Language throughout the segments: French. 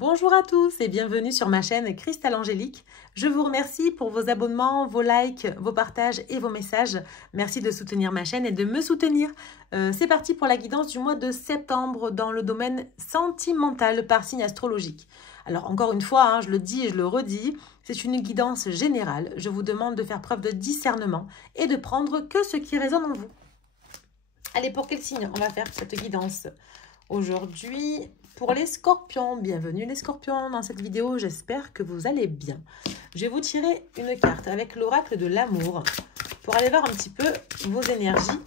Bonjour à tous et bienvenue sur ma chaîne Cristal Angélique. Je vous remercie pour vos abonnements, vos likes, vos partages et vos messages. Merci de soutenir ma chaîne et de me soutenir. C'est parti pour la guidance du mois de septembre dans le domaine sentimental par signe astrologique. Alors encore une fois, je le dis et je le redis, c'est une guidance générale. Je vous demande de faire preuve de discernement et de prendre que ce qui résonne en vous. Allez, pour quel signe on va faire cette guidance aujourd'hui? Pour les scorpions, bienvenue les scorpions dans cette vidéo, j'espère que vous allez bien. Je vais vous tirer une carte avec l'oracle de l'amour pour aller voir un petit peu vos énergies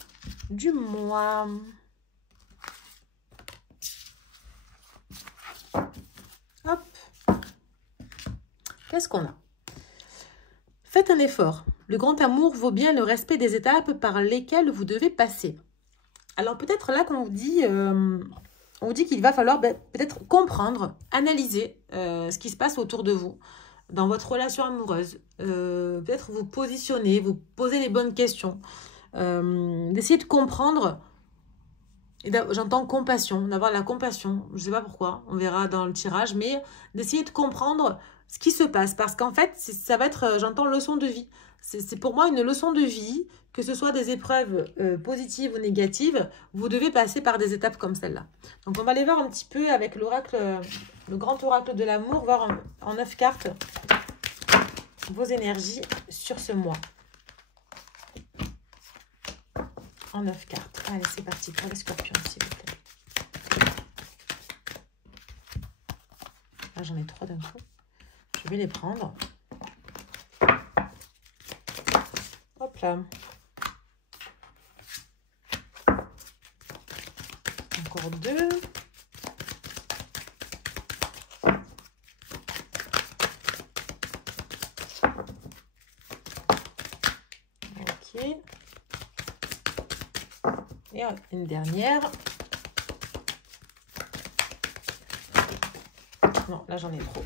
du mois. Hop. Qu'est-ce qu'on a? Faites un effort. Le grand amour vaut bien le respect des étapes par lesquelles vous devez passer. Alors peut-être là qu'on vous dit... on vous dit qu'il va falloir peut-être comprendre, analyser ce qui se passe autour de vous, dans votre relation amoureuse. Peut-être vous positionner, vous poser les bonnes questions. D'essayer de comprendre, j'entends compassion, d'avoir la compassion. Je ne sais pas pourquoi, on verra dans le tirage, mais d'essayer de comprendre ce qui se passe. Parce qu'en fait, ça va être, j'entends, leçon de vie. C'est pour moi une leçon de vie, que ce soit des épreuves positives ou négatives, vous devez passer par des étapes comme celle-là. Donc on va aller voir un petit peu avec l'oracle, le grand oracle de l'amour, voir en 9 cartes vos énergies sur ce mois. En 9 cartes. Allez, c'est parti pour les scorpions, s'il vous plaît. Là, j'en ai 3 d'un coup. Je vais les prendre. Hop là. Encore 2. Ok. Et une dernière. Non, là j'en ai trop.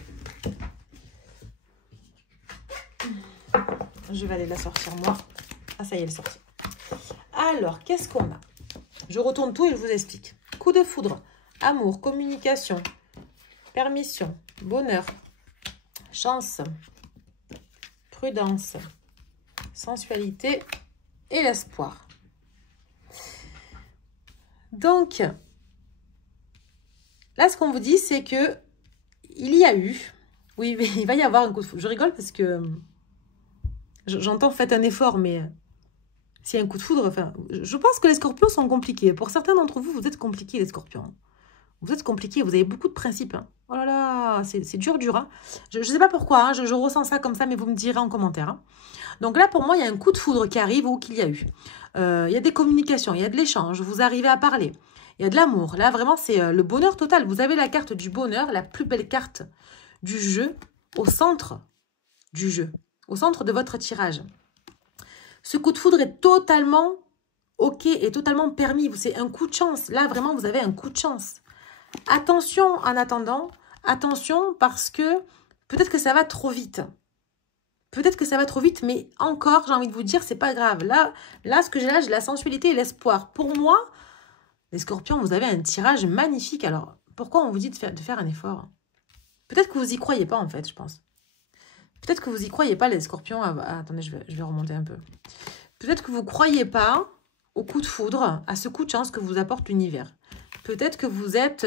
Je vais aller la sortir moi. Ah, ça y est, elle est sortie. Alors, qu'est-ce qu'on a? Je retourne tout et je vous explique. Coup de foudre, amour, communication, permission, bonheur, chance, prudence, sensualité et l'espoir. Donc, là, ce qu'on vous dit, c'est que il y a eu, oui, il va y avoir un coup de foudre. Je rigole parce que j'entends faites un effort, mais s'il y a un coup de foudre, enfin, je pense que les scorpions sont compliqués. Pour certains d'entre vous, vous êtes compliqués, les scorpions. Vous êtes compliqués, vous avez beaucoup de principes. Hein. Oh là là, c'est dur, dur. Hein. Je ne sais pas pourquoi, hein, je ressens ça comme ça, mais vous me direz en commentaire. Hein. Donc là, pour moi, il y a un coup de foudre qui arrive ou qu'il y a eu. Il y a des communications, il y a de l'échange, vous arrivez à parler. Il y a de l'amour. Là, vraiment, c'est le bonheur total. Vous avez la carte du bonheur, la plus belle carte du jeu, au centre du jeu, au centre de votre tirage. Ce coup de foudre est totalement ok et totalement permis. C'est un coup de chance. Là, vraiment, vous avez un coup de chance. Attention en attendant. Attention parce que peut-être que ça va trop vite. Peut-être que ça va trop vite, mais encore, j'ai envie de vous dire, c'est pas grave. Là, ce que j'ai là, j'ai la sensualité et l'espoir. Pour moi, les scorpions, vous avez un tirage magnifique. Alors, pourquoi on vous dit de faire un effort? Peut-être que vous n'y croyez pas, en fait, je pense. Peut-être que vous n'y croyez pas, les scorpions. Attendez, je vais remonter un peu. Peut-être que vous ne croyez pas au coup de foudre, à ce coup de chance que vous apporte l'univers. Peut-être que vous êtes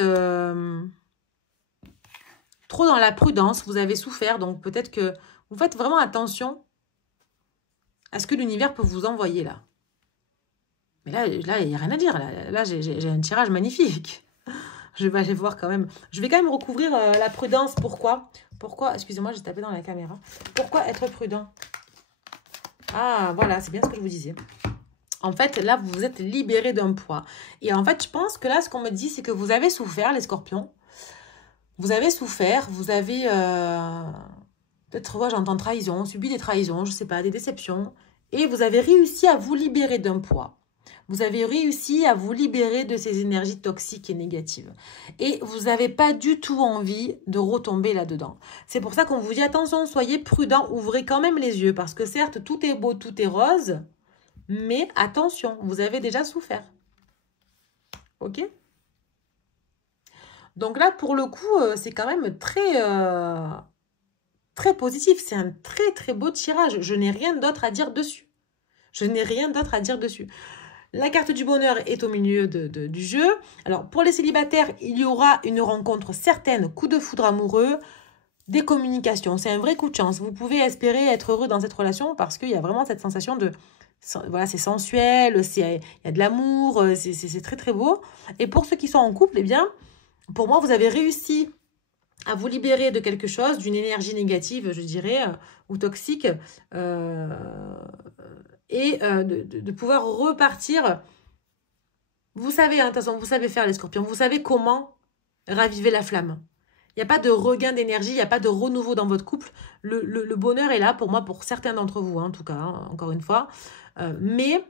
trop dans la prudence, vous avez souffert. Donc, peut-être que vous faites vraiment attention à ce que l'univers peut vous envoyer là. Mais là il n'y a rien à dire. Là j'ai un tirage magnifique. Je vais aller voir quand même. Je vais quand même recouvrir la prudence. Pourquoi? Excusez-moi, j'ai tapé dans la caméra. Pourquoi être prudent? Ah, voilà, c'est bien ce que je vous disais. En fait, là, vous vous êtes libéré d'un poids. Et en fait, je pense que là, ce qu'on me dit, c'est que vous avez souffert, les scorpions. Vous avez souffert, vous avez... peut-être, j'entends trahison, subi des trahisons, je ne sais pas, des déceptions. Et vous avez réussi à vous libérer d'un poids. Vous avez réussi à vous libérer de ces énergies toxiques et négatives. Et vous n'avez pas du tout envie de retomber là-dedans. C'est pour ça qu'on vous dit, attention, soyez prudent, ouvrez quand même les yeux. Parce que certes, tout est beau, tout est rose. Mais attention, vous avez déjà souffert. Ok? Donc là, pour le coup, c'est quand même très positif. C'est un très, très beau tirage. Je n'ai rien d'autre à dire dessus. Je n'ai rien d'autre à dire dessus. La carte du bonheur est au milieu du jeu. Alors, pour les célibataires, il y aura une rencontre certaine, coup de foudre amoureux, des communications. C'est un vrai coup de chance. Vous pouvez espérer être heureux dans cette relation parce qu'il y a vraiment cette sensation de... Voilà, c'est sensuel, il y a de l'amour, c'est très, très beau. Et pour ceux qui sont en couple, eh bien, pour moi, vous avez réussi à vous libérer de quelque chose, d'une énergie négative, je dirais, ou toxique, et de pouvoir repartir. Vous savez, hein, de toute façon, vous savez faire les scorpions, vous savez comment raviver la flamme. Il n'y a pas de regain d'énergie, il n'y a pas de renouveau dans votre couple. Le bonheur est là pour moi, pour certains d'entre vous, hein, en tout cas, hein, encore une fois. Mais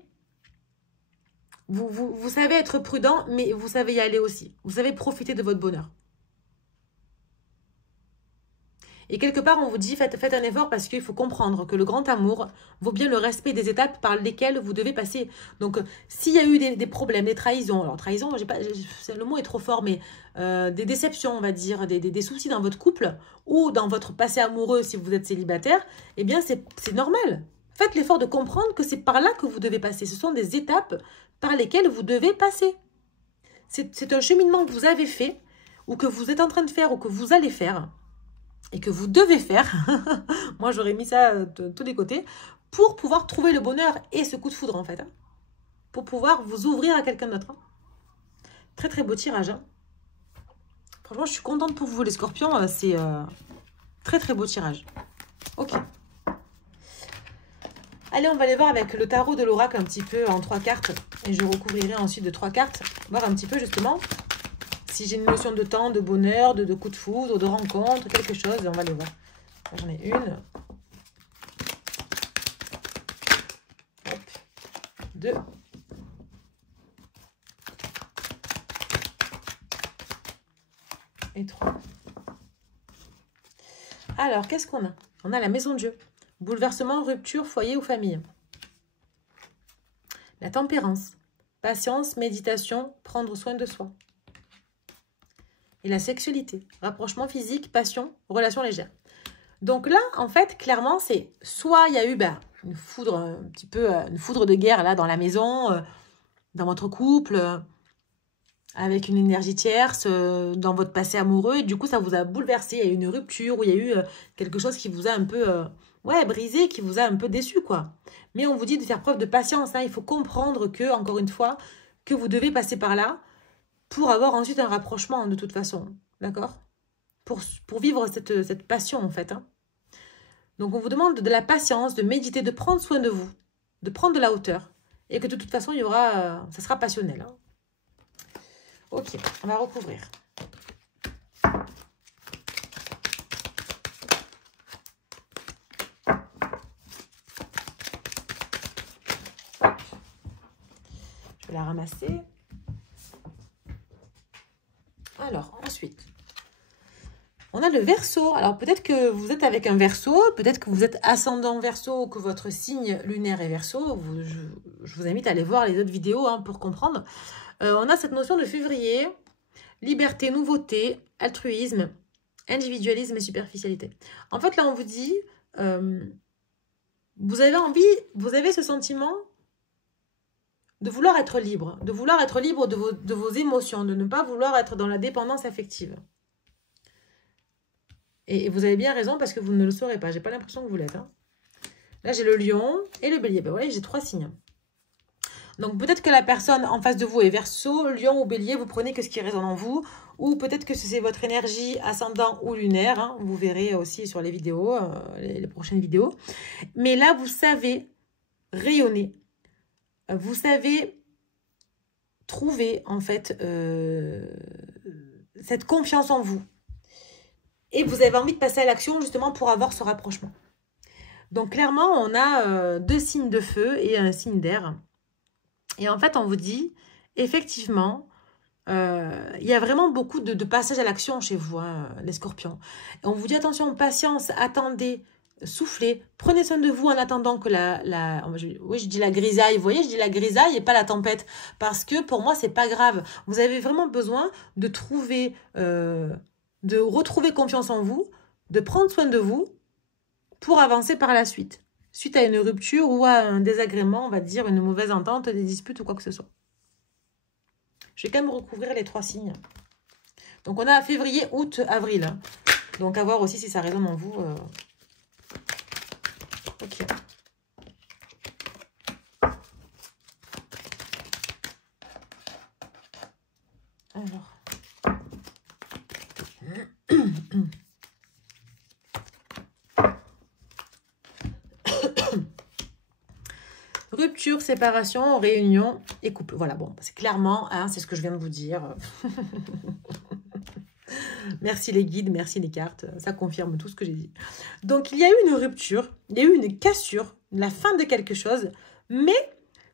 vous savez être prudent, mais vous savez y aller aussi. Vous savez profiter de votre bonheur. Et quelque part, on vous dit, faites un effort parce qu'il faut comprendre que le grand amour vaut bien le respect des étapes par lesquelles vous devez passer. Donc, s'il y a eu des problèmes, des trahisons, alors trahison, le mot est trop fort, mais des déceptions, on va dire, des soucis dans votre couple ou dans votre passé amoureux si vous êtes célibataire, eh bien, c'est normal. Faites l'effort de comprendre que c'est par là que vous devez passer. Ce sont des étapes par lesquelles vous devez passer. C'est un cheminement que vous avez fait ou que vous êtes en train de faire ou que vous allez faire. Et que vous devez faire, moi j'aurais mis ça de tous les côtés, pour pouvoir trouver le bonheur et ce coup de foudre en fait. Hein, pour pouvoir vous ouvrir à quelqu'un d'autre. Hein. Très très beau tirage. Hein. Franchement, je suis contente pour vous les scorpions. C'est très très beau tirage. Ok. Allez, on va aller voir avec le tarot de l'oracle un petit peu en 3 cartes. Et je recouvrirai ensuite de 3 cartes. Voir un petit peu justement... si j'ai une notion de temps, de bonheur, de coup de foudre, de rencontre, quelque chose, on va le voir. J'en ai une. Hop. 2. Et 3. Alors, qu'est-ce qu'on a? On a la maison de Dieu. Bouleversement, rupture, foyer ou famille. La tempérance. Patience, méditation, prendre soin de soi. Et la sexualité, rapprochement physique, passion, relation légère. Donc là, en fait, clairement, c'est soit il y a eu une foudre, un petit peu, une foudre de guerre là dans la maison, dans votre couple, avec une énergie tierce, dans votre passé amoureux, et du coup, ça vous a bouleversé, il y a eu une rupture, ou il y a eu quelque chose qui vous a un peu, brisé, qui vous a un peu déçu, quoi. Mais on vous dit de faire preuve de patience, hein, il faut comprendre que, encore une fois, que vous devez passer par là, pour avoir ensuite un rapprochement de toute façon, d'accord? Pour vivre cette passion en fait. Hein. Donc on vous demande de la patience, de méditer, de prendre soin de vous, de prendre de la hauteur. Et que de toute façon, il y aura, ça sera passionnel. Hein. Ok, on va recouvrir. Je vais la ramasser. Alors, ensuite, on a le Verseau. Alors, peut-être que vous êtes avec un Verseau, peut-être que vous êtes ascendant Verseau ou que votre signe lunaire est Verseau. Je vous invite à aller voir les autres vidéos hein, pour comprendre. On a cette notion de février, liberté, nouveauté, altruisme, individualisme et superficialité. En fait, là, on vous dit, vous avez ce sentiment de vouloir être libre de vos émotions, de ne pas vouloir être dans la dépendance affective. Et vous avez bien raison parce que vous ne le saurez pas. J'ai pas l'impression que vous l'êtes. Hein. Là, j'ai le lion et le bélier. Ben voilà, j'ai 3 signes. Donc, peut-être que la personne en face de vous est Verseau, lion ou bélier. Vous prenez que ce qui résonne en vous. Ou peut-être que c'est votre énergie ascendant ou lunaire. Hein. Vous verrez aussi sur les vidéos, les prochaines vidéos. Mais là, vous savez rayonner. Vous savez trouver, en fait, cette confiance en vous. Et vous avez envie de passer à l'action, justement, pour avoir ce rapprochement. Donc, clairement, on a 2 signes de feu et un signe d'air. Et en fait, on vous dit, effectivement, il y a vraiment beaucoup de passage à l'action chez vous, hein, les scorpions. Et on vous dit, attention, patience, attendez soufflez, prenez soin de vous en attendant que oui, je dis la grisaille, vous voyez, je dis la grisaille et pas la tempête, parce que pour moi, c'est pas grave. Vous avez vraiment besoin de trouver, de retrouver confiance en vous, de prendre soin de vous pour avancer par la suite. Suite à une rupture ou à un désagrément, on va dire une mauvaise entente, des disputes ou quoi que ce soit. Je vais quand même recouvrir les 3 signes. Donc, on a février, août, avril. Hein. Donc, à voir aussi si ça résonne en vous. Ok. Alors. Rupture, séparation, réunion et couple. Voilà, bon, c'est clairement, hein, c'est ce que je viens de vous dire. Merci les guides, merci les cartes, ça confirme tout ce que j'ai dit. Donc, il y a eu une rupture, il y a eu une cassure, la fin de quelque chose, mais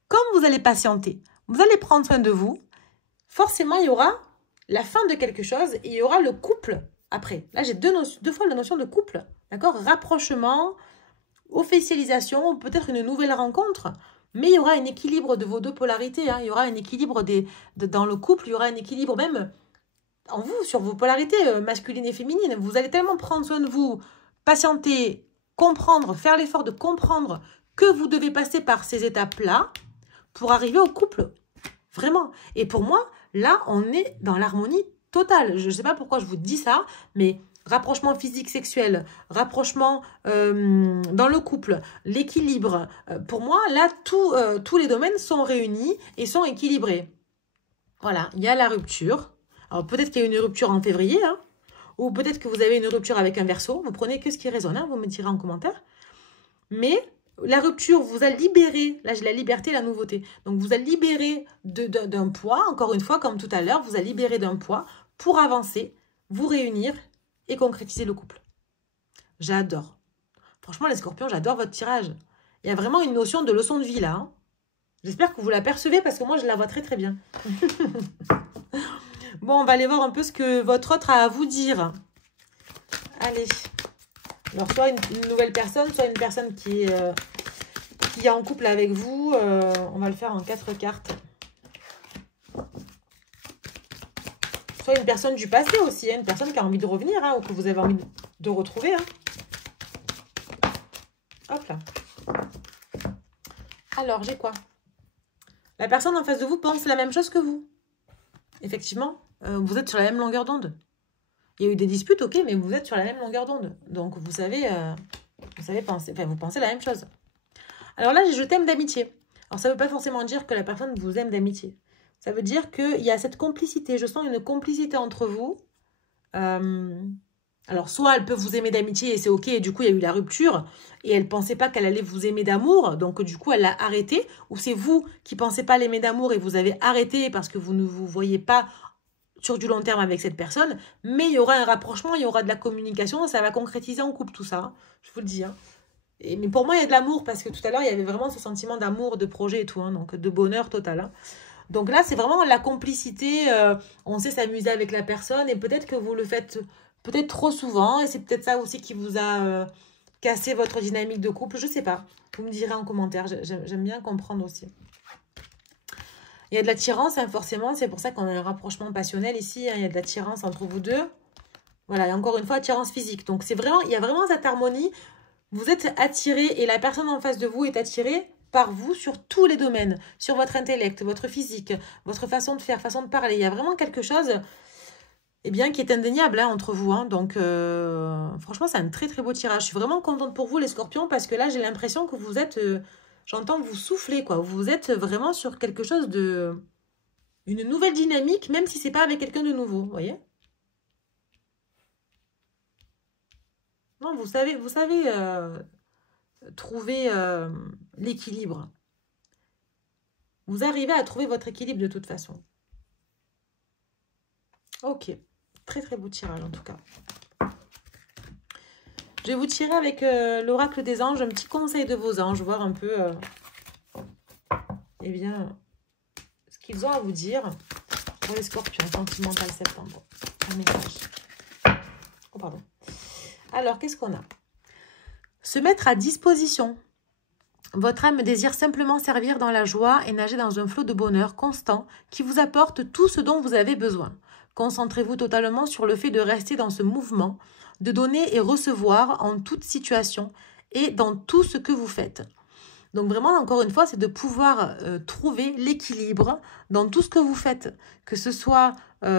comme vous allez patienter, vous allez prendre soin de vous, forcément, il y aura la fin de quelque chose et il y aura le couple après. Là, j'ai deux fois la notion de couple, d'accord? Rapprochement, officialisation, peut-être une nouvelle rencontre, mais il y aura un équilibre de vos 2 polarités, hein. Il y aura un équilibre dans le couple, il y aura un équilibre même en vous, sur vos polarités masculines et féminines. Vous allez tellement prendre soin de vous, patienter, comprendre, faire l'effort de comprendre que vous devez passer par ces étapes-là pour arriver au couple. Vraiment. Et pour moi, là, on est dans l'harmonie totale. Je ne sais pas pourquoi je vous dis ça, mais rapprochement physique, sexuel, rapprochement dans le couple, l'équilibre. Pour moi, là, tous les domaines sont réunis et sont équilibrés. Voilà, il y a la rupture. Alors, peut-être qu'il y a une rupture en février, hein, ou peut-être que vous avez une rupture avec un Verseau. Vous prenez que ce qui résonne, hein, vous me direz en commentaire. Mais la rupture vous a libéré, là j'ai la liberté, la nouveauté. Donc, vous a libéré d'un poids, encore une fois, comme tout à l'heure, vous a libéré d'un poids pour avancer, vous réunir et concrétiser le couple. J'adore. Franchement, les scorpions, j'adore votre tirage. Il y a vraiment une notion de leçon de vie là. Hein. J'espère que vous la percevez parce que moi, je la vois très très bien. Bon, on va aller voir un peu ce que votre autre a à vous dire. Allez. Alors, soit une nouvelle personne, soit une personne qui est en couple avec vous. On va le faire en 4 cartes. Soit une personne du passé aussi, hein, une personne qui a envie de revenir, hein, ou que vous avez envie de retrouver. Hein. Hop là. Alors, j'ai quoi? La personne en face de vous pense la même chose que vous. Effectivement, vous êtes sur la même longueur d'onde. Il y a eu des disputes, ok, mais vous êtes sur la même longueur d'onde. Donc, vous savez penser, enfin, vous pensez la même chose. Alors là, je t'aime d'amitié. Alors, ça ne veut pas forcément dire que la personne vous aime d'amitié. Ça veut dire qu'il y a cette complicité. Je sens une complicité entre vous. Alors, soit elle peut vous aimer d'amitié et c'est ok, et du coup, il y a eu la rupture, et elle ne pensait pas qu'elle allait vous aimer d'amour, donc du coup, elle l'a arrêté, ou c'est vous qui ne pensez pas l'aimer d'amour et vous avez arrêté parce que vous ne vous voyez pas sur du long terme avec cette personne, mais il y aura un rapprochement, il y aura de la communication, ça va concrétiser en couple tout ça, hein, je vous le dis. Hein. Mais pour moi, il y a de l'amour, parce que tout à l'heure, il y avait vraiment ce sentiment d'amour, de projet et tout, hein, donc de bonheur total. Hein. Donc là, c'est vraiment la complicité, on sait s'amuser avec la personne, et peut-être que vous le faites peut-être trop souvent, et c'est peut-être ça aussi qui vous a cassé votre dynamique de couple, je ne sais pas. Vous me direz en commentaire, j'aime bien comprendre aussi. Il y a de l'attirance, hein, forcément, c'est pour ça qu'on a un rapprochement passionnel ici, hein, il y a de l'attirance entre vous deux. Voilà, et encore une fois, attirance physique. Donc c'est vraiment, il y a vraiment cette harmonie, vous êtes attiré et la personne en face de vous est attirée par vous sur tous les domaines, sur votre intellect, votre physique, votre façon de faire, façon de parler. Il y a vraiment quelque chose... Eh bien, qui est indéniable hein, entre vous. Hein. Donc, franchement, c'est un très, très beau tirage. Je suis vraiment contente pour vous, les scorpions, parce que là, j'ai l'impression que vous êtes... J'entends vous souffler, quoi. Vous êtes vraiment sur quelque chose de... Une nouvelle dynamique, même si c'est pas avec quelqu'un de nouveau, vous voyez? Non, vous savez trouver l'équilibre. Vous arrivez à trouver votre équilibre de toute façon. Ok. Très très beau tirage en tout cas. Je vais vous tirer avec l'oracle des anges, un petit conseil de vos anges, voir un peu eh bien, ce qu'ils ont à vous dire pour les scorpions, sentimental septembre. Un message. Oh pardon. Alors, qu'est-ce qu'on a? Se mettre à disposition. Votre âme désire simplement servir dans la joie et nager dans un flot de bonheur constant qui vous apporte tout ce dont vous avez besoin. Concentrez-vous totalement sur le fait de rester dans ce mouvement, de donner et recevoir en toute situation et dans tout ce que vous faites. Donc vraiment, encore une fois, c'est de pouvoir trouver l'équilibre dans tout ce que vous faites. Que ce soit dans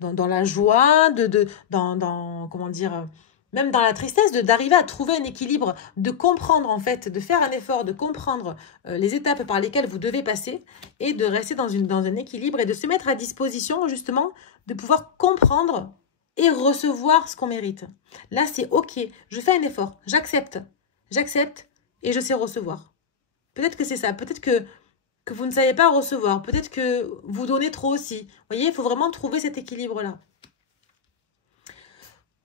la joie, comment dire, même dans la tristesse, d'arriver à trouver un équilibre, de comprendre en fait, de faire un effort, de comprendre les étapes par lesquelles vous devez passer et de rester dans un équilibre et de se mettre à disposition justement de pouvoir comprendre et recevoir ce qu'on mérite. Là, c'est OK, je fais un effort, j'accepte et je sais recevoir. Peut-être que c'est ça, peut-être que vous ne savez pas recevoir, peut-être que vous donnez trop aussi. Vous voyez, il faut vraiment trouver cet équilibre-là.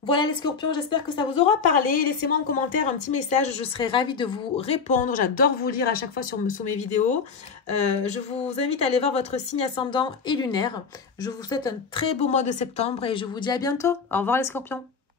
Voilà les scorpions, j'espère que ça vous aura parlé. Laissez-moi en commentaire un petit message, je serai ravie de vous répondre. J'adore vous lire à chaque fois sur mes vidéos. Je vous invite à aller voir votre signe ascendant et lunaire. Je vous souhaite un très beau mois de septembre et je vous dis à bientôt. Au revoir les scorpions.